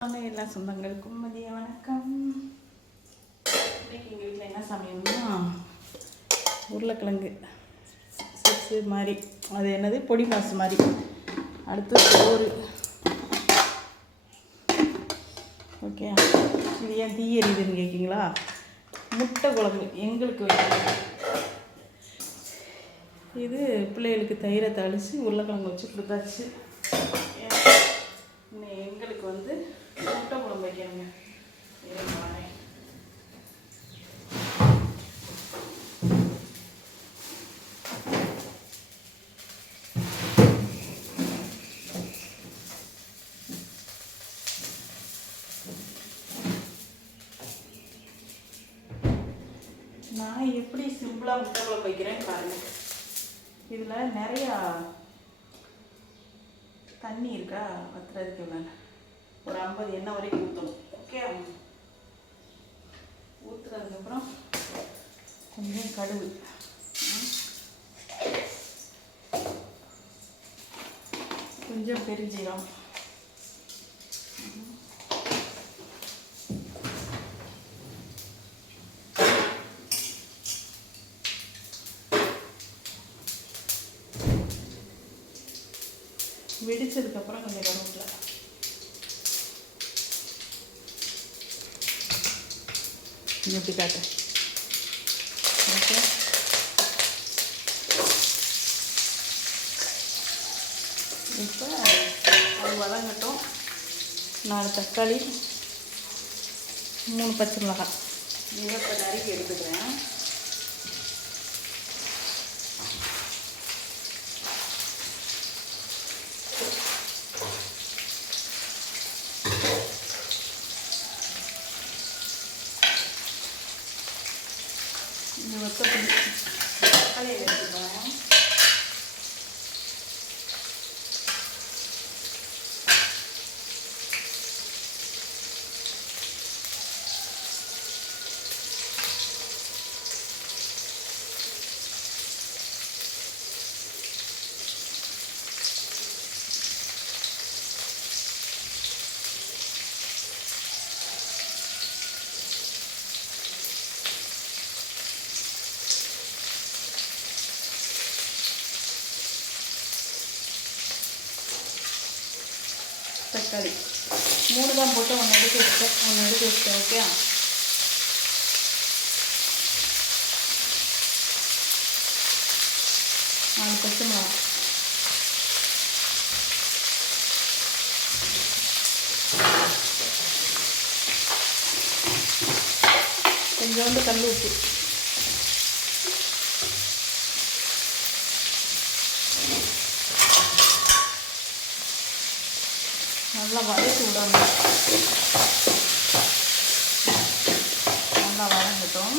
எல்லா சொந்தங்களுக்கும் மதிய வணக்கம். இன்றைக்கி எங்கள் வீட்டில் என்ன சமையல்னா உருளைக்கிழங்கு சிப்ஸு மாதிரி, அது என்னது பொடி மாசு மாதிரி. அடுத்து சோறு. ஓகே, இது ஏன் தீ எரியுதுன்னு கேட்குங்களா? முட்டை குழம்பு எங்களுக்கு வைக்கணும். இது பிள்ளைகளுக்கு தயிரை தாளித்து உருளைக்கிழங்கு வச்சு கொடுத்தாச்சு. எங்களுக்கு வந்து முட்டை குழம்பு வைக்கணுங்க. நான் எப்படி சிம்பிளாக முட்டை குழம்பு வைக்கிறேன்னு பாருங்கள். இதில் நிறையா தண்ணி இருக்கா, வத்துறதுக்கு வேணும். ஒரு 50 எண்ணெய் வரைக்கும் ஊற்றணும். ஓகே, ஊற்றுறதுக்கப்புறம் கொஞ்சம் கடுகு, கொஞ்சம் பெருஞ்சீரம், வெடிச்சதுக்கப்புறம் கொஞ்சம் கருவேப்பிலை, எப்படி காட்டுறேன். ஓகே, இப்போ அது வதங்கட்டும். 4 தக்காளி, 3 பச்சை மிளகாய் இதை இப்போ நறுக்கி எடுத்துக்கிறேன். இந்த வத்தப்பொடி தக்காளியை எடுத்துக்கிறேன். தக்காளி 3 தான் போட்டு 1 எடுத்து வச்சிட்டேன். ஓகே, நாலு பச்சை மிளகாய், கொஞ்சோண்டு கல் உப்பு, நல்லா வதக்கி விடணும். நல்லா வதங்கட்டும்.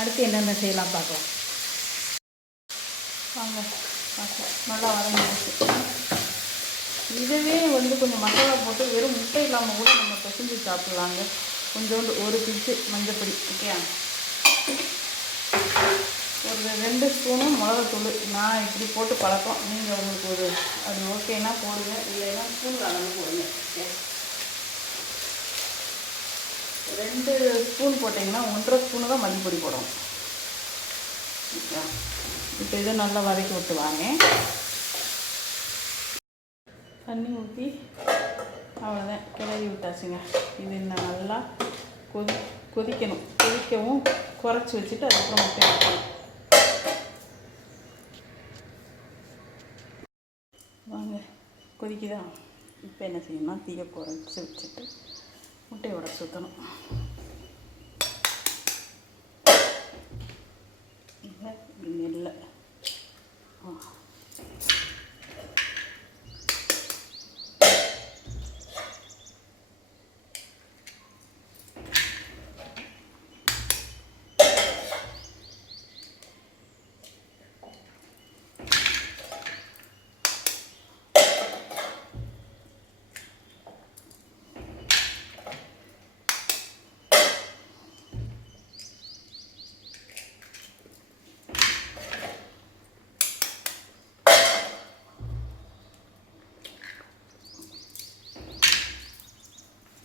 அடுத்து என்னென்ன செய்யலாம் பார்க்கலாம் வாங்க. நல்லா வதங்கிடுச்சு. இதுவே வந்து கொஞ்சம் மசாலா போட்டு வெறும் முட்டை இல்லாமல் கூட நம்ம பிசைஞ்சு சாப்பிட்லாங்க. கொஞ்சோண்டு ஒரு பிஞ்சு மஞ்சப்பொடி, ஓகே, ஒரு 2 ஸ்பூனும் மிளகாத்தூள். நான் இப்படி போட்டு பழக்கம். நீங்கள் உங்களுக்கு ஒரு அது ஓகேன்னா போடுங்க, இல்லைன்னா ஸ்பூன் அளவு போடுங்க. ஓகே, 2 ஸ்பூன் போட்டிங்கன்னா 1.5 ஸ்பூனு தான் மல்லிப்பொடி போடணும். ஓகே, இப்போ இதை நல்லா வதக்கி விட்டுவாங்க. தண்ணி ஊற்றி அவ்வளோதான், கிளறி விட்டாச்சுங்க. இது இன்னும் நல்லா கொதிக்கணும். கொதிக்கவும் குறைச்சி வச்சுட்டு அதுக்கப்புறம் முட்டை வைக்கணும். வாங்க, கொதிக்குதா? இப்போ என்ன செய்யணும்னா தீயை குறைச்சி வச்சுட்டு முட்டையோட சுற்றணும். நெல்லை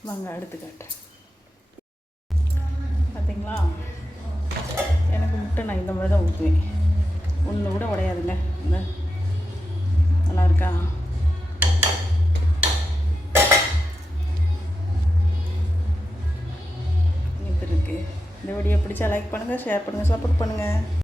வாங்க அடுத்து காட்டுறேன். பார்த்தீங்களா, எனக்கு முட்டை நான் இந்த மாதிரி தான் ஊற்றுவேன். ஒன்று கூட உடையாதுங்க. இந்த நல்லா இருக்கா? இது இருக்குது. இந்த வீடியோ பிடிச்சா லைக் பண்ணுங்கள், ஷேர் பண்ணுங்கள், சப்போர்ட் பண்ணுங்கள்.